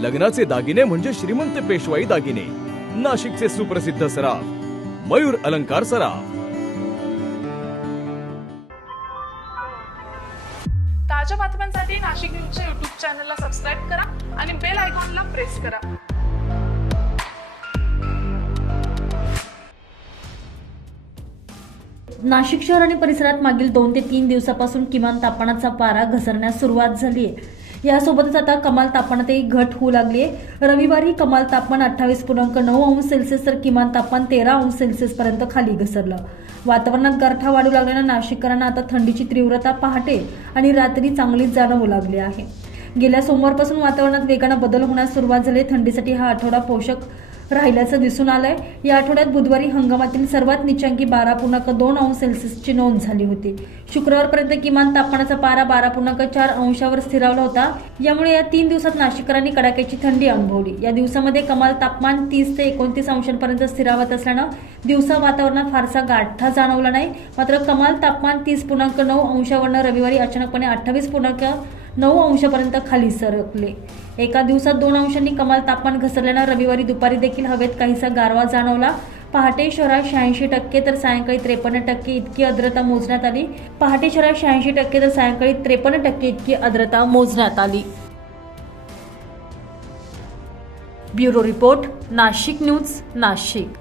लग्नाचे दागिने म्हणजे श्रीमंत पेशवाई दागिने. नाशिकचे सुप्रसिद्ध सराफ मयूर अलंकार सराफ. ताज्या बातम्यांसाठी नाशिक न्यूजच्या युट्यूब चॅनलला सबस्क्राईब करा आणि बेल आयकॉनला प्रेस करा. नाशिक शहर आणि परिसरात मागील दोन ते तीन दिवसापासून किमान तापमानाचा पारा घसरण्यास सुरुवात झाली आहे यासोबतच आता कमाल तापमानातही घट होऊ लागली आहे. रविवारी कमाल तापमान अठ्ठावीस पूर्णांक नऊ अंश सेल्सिअस तर किमान तापमान तेरा अंश सेल्सिअस पर्यंत खाली घसरलं. वातावरणात गारठा वाढू लागल्यानं नाशिककरांना आता थंडीची तीव्रता पहाटे आणि रात्री चांगलीच जाणवू लागली आहे. गेल्या सोमवारपासून वातावरणात वेगानं बदल होण्यास सुरुवात झाली थंडीसाठी हा आठवडा पोषक राहिल्याचं दिसून आलंय. या आठवड्यात बुधवारी हंगामातील सर्वात निचांकी बारा पूर्णांक दोन अंश सेल्सिअसची नोंद झाली होती. शुक्रवारपर्यंत किमान तापमानाचा पारा बारा पूर्णांक चार अंशावर स्थिरावला होता. यामुळे या तीन दिवसात नाशिककरांनी कडाक्याची थंडी अनुभवली. या दिवसामध्ये कमाल तापमान तीस ते एकोणतीस अंशांपर्यंत स्थिरावत असल्यानं दिवसा वातावरणात फारसा गाठा जाणवला नाही. मात्र कमाल तापमान तीस पूर्णांक नऊ अंशावरनं रविवारी अचानकपणे अठ्ठावीस पूर्णांक नऊ अंशापर्यंत खाली सरकले. एका दिवसात दोन अंशांनी कमाल तापमान घसरल्यानं रविवारी दुपारी देखील हवेत काहीसा गारवा जाणवला. पहाटे शहरात शहाऐंशी टक्के तर सायंकाळी त्रेपन्न टक्के इतकी आर्द्रता मोजण्यात आली. पहाटे शहरात शहाऐंशी टक्के तर सायंकाळी त्रेपन्न टक्के इतकी आर्द्रता मोजण्यात आली. Bureau report Nashik news Nashik.